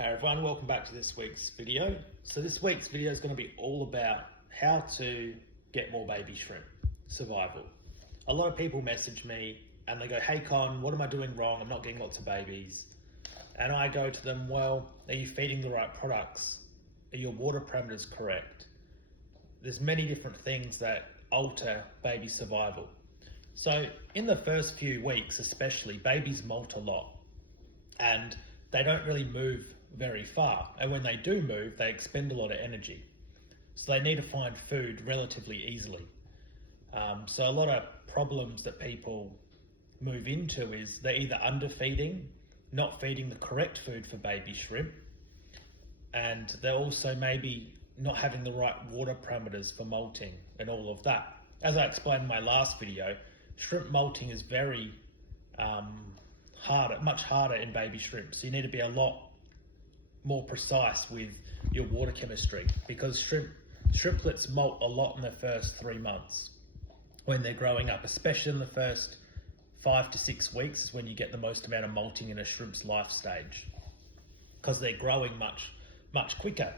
Hey everyone, welcome back to this week's video. So this week's video is going to be all about how to get more baby shrimp survival. A lot of people message me and they go, hey Con, what am I doing wrong? I'm not getting lots of babies. And I go to them, well, are you feeding the right products? Are your water parameters correct? There's many different things that alter baby survival. So in the first few weeks especially, babies molt a lot and they don't really move very far. And when they do move, they expend a lot of energy. So they need to find food relatively easily. So a lot of problems that people move into is they're either underfeeding, not feeding the correct food for baby shrimp, and they're also maybe not having the right water parameters for molting and all of that. As I explained in my last video, shrimp molting is very much harder in baby shrimp. So you need to be a lot more precise with your water chemistry because shrimplets molt a lot in the first 3 months when they're growing up, especially in the first 5 to 6 weeks is when you get the most amount of molting in a shrimp's life stage because they're growing much quicker.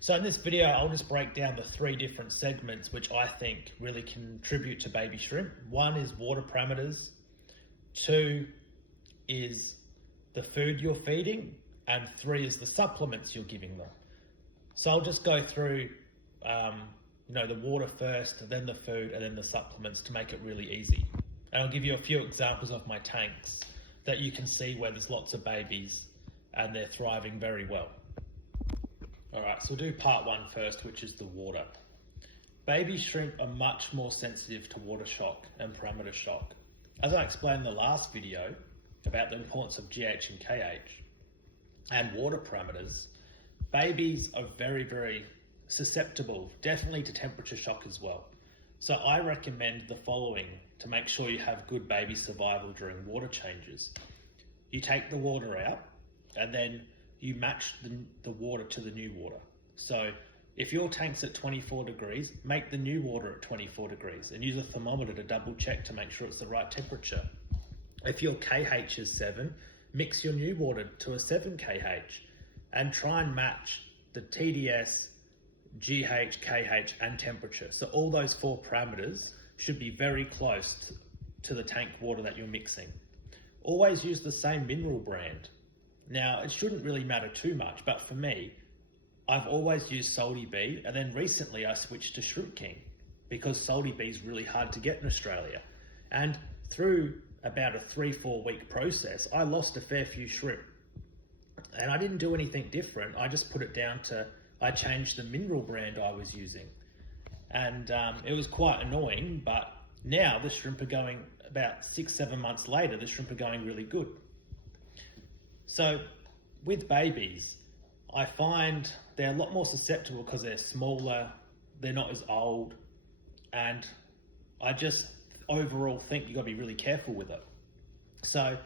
So in this video, I'll just break down the 3 different segments which I think really contribute to baby shrimp. 1 is water parameters, 2 is the food you're feeding, and 3 is the supplements you're giving them. So I'll just go through the water first, then the food, and then the supplements to make it really easy. And I'll give you a few examples of my tanks that you can see where there's lots of babies and they're thriving very well. Alright, so we'll do part 1 first, which is the water. Baby shrimp are much more sensitive to water shock and parameter shock. As I explained in the last video about the importance of GH and KH and water parameters, babies are very, very susceptible, definitely to temperature shock as well. So I recommend the following to make sure you have good baby survival during water changes. You take the water out and then you match the water to the new water. So if your tank's at 24 degrees, make the new water at 24 degrees and use a thermometer to double check to make sure it's the right temperature. If your KH is 7, mix your new water to a 7 KH and try and match the TDS, GH, KH and temperature. So all those 4 parameters should be very close to the tank water that you're mixing. Always use the same mineral brand. Now it shouldn't really matter too much, but for me, I've always used Salty Bee, and then recently I switched to Shrimp King because Salty Bee is really hard to get in Australia. And through about a 3-4 week process, I lost a fair few shrimp. And I didn't do anything different. I just put it down to, I changed the mineral brand I was using. And it was quite annoying, but now the shrimp are going, about 6-7 months later, the shrimp are going really good. So with babies, I find they're a lot more susceptible because they're smaller, they're not as old, and I just overall think you've got to be really careful with it. So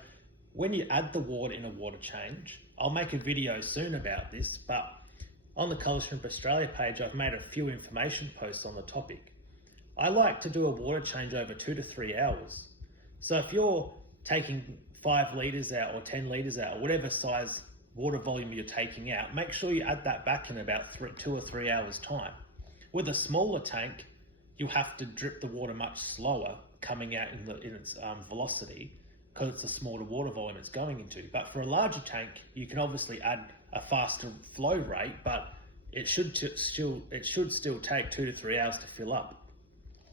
when you add the water in a water change, I'll make a video soon about this, but on the Colour Shrimp Australia page, I've made a few information posts on the topic. I like to do a water change over 2 to 3 hours. So if you're taking 5 litres out or 10 litres out, or whatever size water volume you're taking out, make sure you add that back in about 2 or 3 hours time. With a smaller tank, you'll have to drip the water much slower coming out in its velocity because it's a smaller water volume it's going into. But for a larger tank, you can obviously add a faster flow rate, but it should still take 2 to 3 hours to fill up.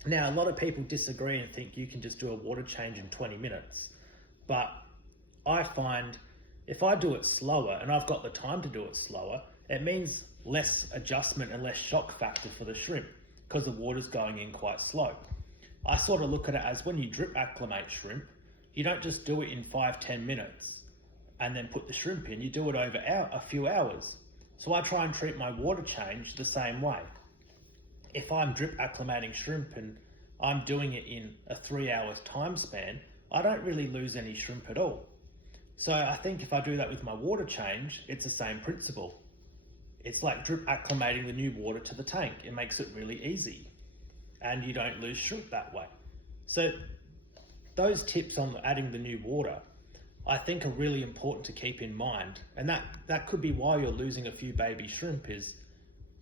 Now, a lot of people disagree and think you can just do a water change in 20 minutes. But I find if I do it slower, and I've got the time to do it slower, it means less adjustment and less shock factor for the shrimp because the water's going in quite slow. I sort of look at it as when you drip acclimate shrimp, you don't just do it in 5-10 minutes and then put the shrimp in, you do it over a few hours. So I try and treat my water change the same way. If I'm drip acclimating shrimp and I'm doing it in a 3 hours time span, I don't really lose any shrimp at all. So I think if I do that with my water change, it's the same principle. It's like drip acclimating the new water to the tank. It makes it really easy and you don't lose shrimp that way. So those tips on adding the new water I think are really important to keep in mind. And that could be why you're losing a few baby shrimp, is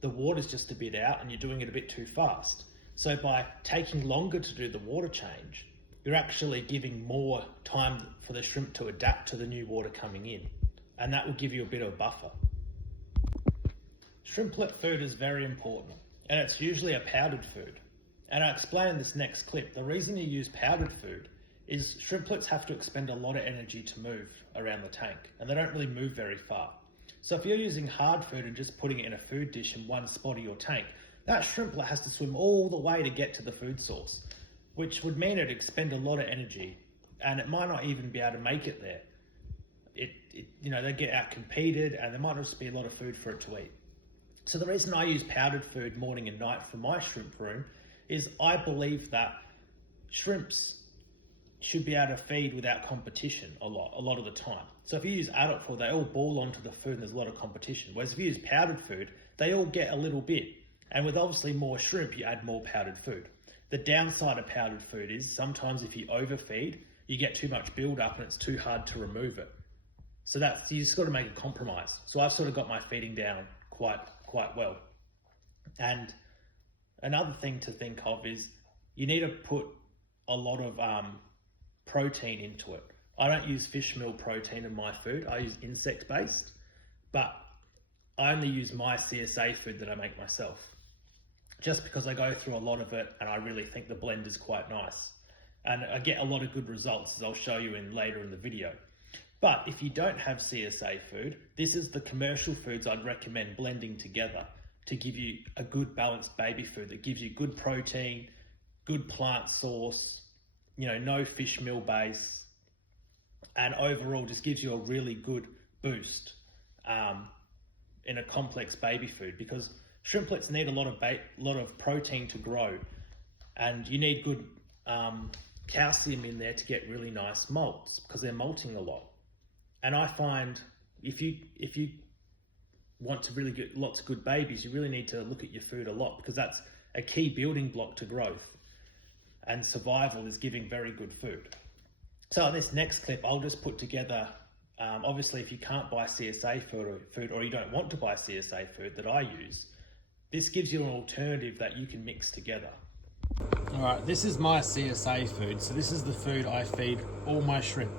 the water's just a bit out and you're doing it a bit too fast. So by taking longer to do the water change, you're actually giving more time for the shrimp to adapt to the new water coming in. And that will give you a bit of a buffer. Shrimplet food is very important, and it's usually a powdered food. And I explain in this next clip, the reason you use powdered food is shrimplets have to expend a lot of energy to move around the tank, and they don't really move very far. So if you're using hard food and just putting it in a food dish in one spot of your tank, that shrimplet has to swim all the way to get to the food source, which would mean it'd expend a lot of energy, and it might not even be able to make it there. They get out competed, and there might not just be a lot of food for it to eat. So the reason I use powdered food morning and night for my shrimp room is I believe that shrimps should be able to feed without competition a lot of the time. So if you use adult food, they all ball onto the food and there's a lot of competition. Whereas if you use powdered food, they all get a little bit. And with obviously more shrimp, you add more powdered food. The downside of powdered food is sometimes if you overfeed, you get too much build-up and it's too hard to remove it. So you just got to make a compromise. So I've sort of got my feeding down quite well. And another thing to think of is you need to put a lot of protein into it. I don't use fish meal protein in my food. I use insect-based, but I only use my CSA food that I make myself, just because I go through a lot of it and I really think the blend is quite nice. And I get a lot of good results, as I'll show you later in the video. But if you don't have CSA food, this is the commercial foods I'd recommend blending together to give you a good balanced baby food that gives you good protein, good plant source, no fish meal base, and overall just gives you a really good boost in a complex baby food, because shrimplets need a lot of protein to grow, and you need good calcium in there to get really nice molts, because they're molting a lot. And I find if you want to really get lots of good babies, you really need to look at your food a lot, because that's a key building block to growth. And survival is giving very good food. So in this next clip, I'll just put together, obviously if you can't buy CSA food or you don't want to buy CSA food that I use, this gives you an alternative that you can mix together. All right, this is my CSA food. So this is the food I feed all my shrimp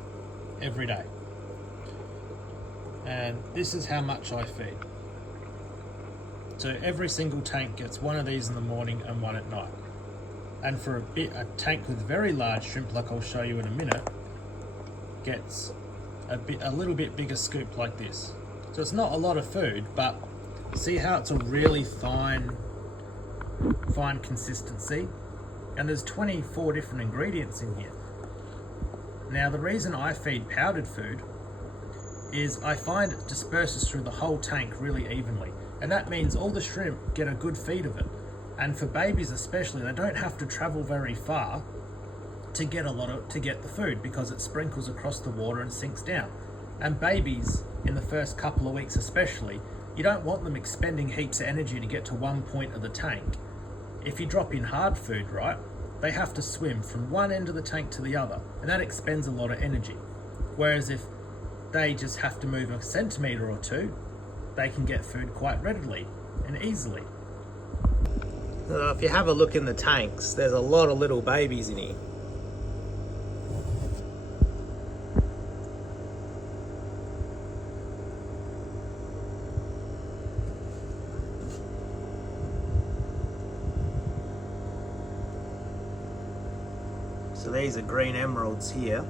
every day. And this is how much I feed. So every single tank gets one of these in the morning and one at night. And for a tank with very large shrimp, like I'll show you in a minute, gets a little bit bigger scoop like this. So it's not a lot of food, but see how it's a really fine consistency? And there's 24 different ingredients in here. Now the reason I feed powdered food is I find it disperses through the whole tank really evenly. And that means all the shrimp get a good feed of it. And for babies especially, they don't have to travel very far to get the food, because it sprinkles across the water and sinks down. And babies, in the first couple of weeks especially, you don't want them expending heaps of energy to get to one point of the tank. If you drop in hard food, right, they have to swim from one end of the tank to the other, and that expends a lot of energy. Whereas if they just have to move a centimetre or two, they can get food quite readily and easily. If you have a look in the tanks, there's a lot of little babies in here. So these are green emeralds here.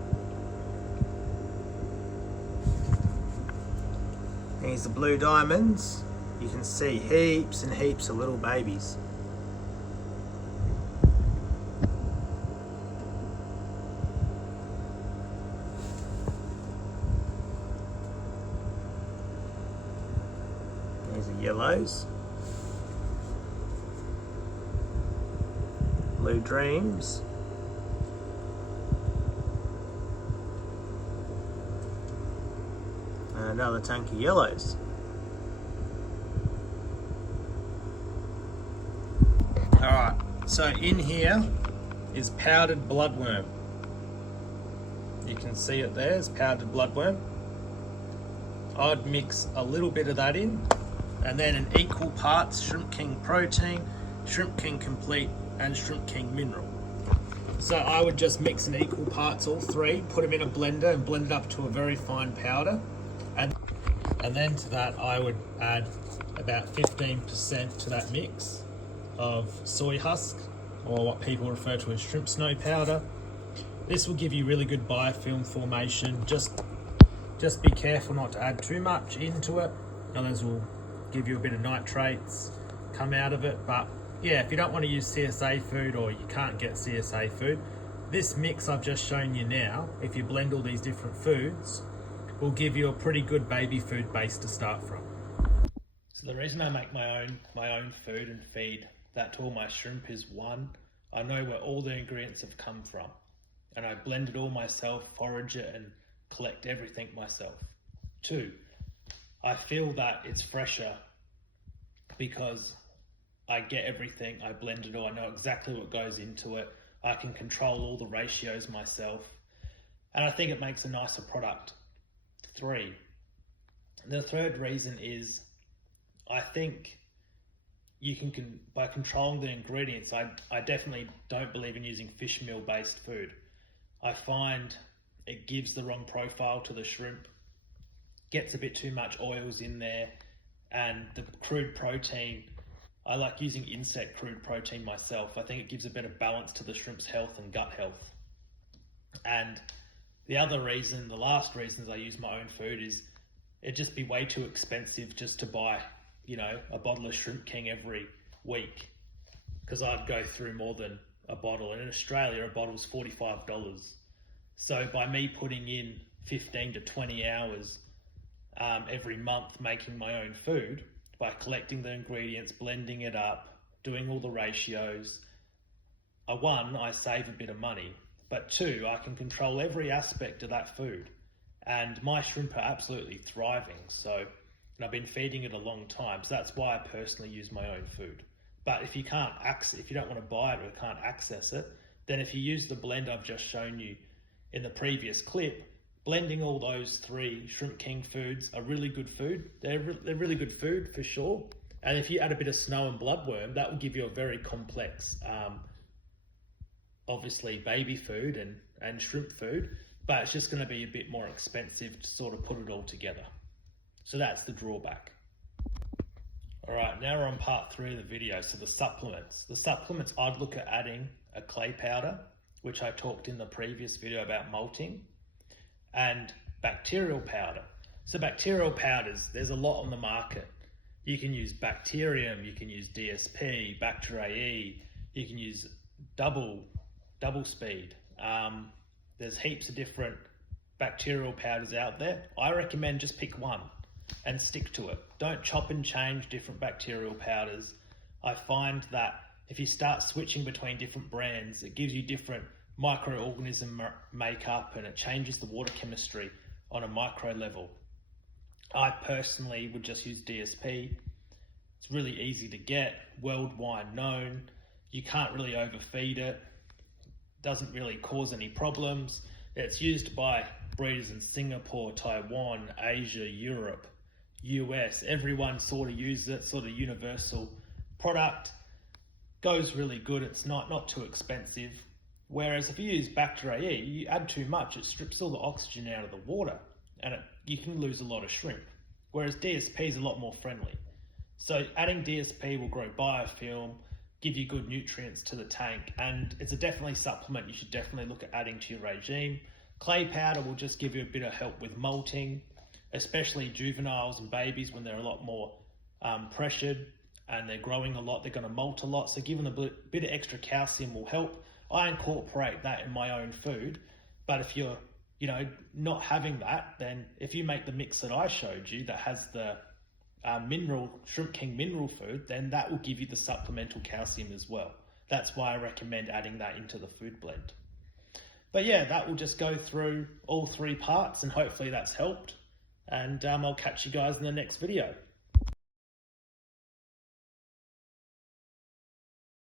These are blue diamonds. You can see heaps and heaps of little babies. These are yellows. Blue dreams. And another tank of yellows. Alright, so in here is powdered bloodworm. You can see it there, it's powdered bloodworm. I'd mix a little bit of that in, and then in equal parts Shrimp King Protein, Shrimp King Complete, and Shrimp King Mineral. So I would just mix in equal parts all three, put them in a blender and blend it up to a very fine powder. And then to that I would add about 15% to that mix of soy husk, or what people refer to as shrimp snow powder. This will give you really good biofilm formation. Just be careful not to add too much into it, others will give you a bit of nitrates come out of it. But yeah, if you don't want to use CSA food, or you can't get CSA food, this mix I've just shown you now, if you blend all these different foods, will give you a pretty good baby food base to start from. So the reason I make my own food and feed that to all my shrimp is, one, I know where all the ingredients have come from, and I blend it all myself, forage it and collect everything myself. Two, I feel that it's fresher because I get everything, I blend it all, I know exactly what goes into it, I can control all the ratios myself, and I think it makes a nicer product. Three, the third reason is, I think you can by controlling the ingredients, I definitely don't believe in using fish meal based food. I find it gives the wrong profile to the shrimp, gets a bit too much oils in there, and the crude protein, I like using insect crude protein myself. I think it gives a better balance to the shrimp's health and gut health. And the other reason, the last reasons I use my own food is it'd just be way too expensive just to buy, you know, a bottle of Shrimp King every week, because I'd go through more than a bottle, and in Australia a bottle's $45. So by me putting in 15 to 20 hours every month making my own food, by collecting the ingredients, blending it up, doing all the ratios, one, I save a bit of money, but two, I can control every aspect of that food, and my shrimp are absolutely thriving. So, and I've been feeding it a long time, so that's why I personally use my own food. But if you don't want to buy it or can't access it, then if you use the blend I've just shown you in the previous clip, blending all those three Shrimp King foods are really good food. They're really good food for sure. And if you add a bit of snow and bloodworm, that will give you a very complex, obviously baby food and shrimp food, but it's just going to be a bit more expensive to sort of put it all together. So that's the drawback. All right, now we're on part 3 of the video. So the supplements. The supplements, I'd look at adding a clay powder, which I talked in the previous video about malting, and bacterial powder. So bacterial powders, there's a lot on the market. You can use bacterium, you can use DSP, Bacter-AE, you can use double speed. There's heaps of different bacterial powders out there. I recommend just pick one and stick to it. Don't chop and change different bacterial powders. I find that if you start switching between different brands, it gives you different microorganism makeup, and it changes the water chemistry on a micro level. I personally would just use DSP. It's really easy to get, worldwide known. You can't really overfeed it. Doesn't really cause any problems. It's used by breeders in Singapore, Taiwan, Asia, Europe, US. Everyone sort of uses it, sort of universal product. Goes really good. It's not too expensive. Whereas if you use Bacter-AE, you add too much, it strips all the oxygen out of the water, and you can lose a lot of shrimp. Whereas DSP is a lot more friendly. So adding DSP will grow biofilm, give you good nutrients to the tank, and it's a definitely supplement you should definitely look at adding to your regime. Clay powder will just give you a bit of help with molting, especially juveniles and babies when they're a lot more pressured and they're growing a lot, they're going to molt a lot. So giving a bit of extra calcium will help. I incorporate that in my own food, but if you're not having that, then if you make the mix that I showed you that has the Shrimp King mineral food, then that will give you the supplemental calcium as well. That's why I recommend adding that into the food blend. But yeah, that will just go through all 3 parts, and hopefully that's helped, and I'll catch you guys in the next video.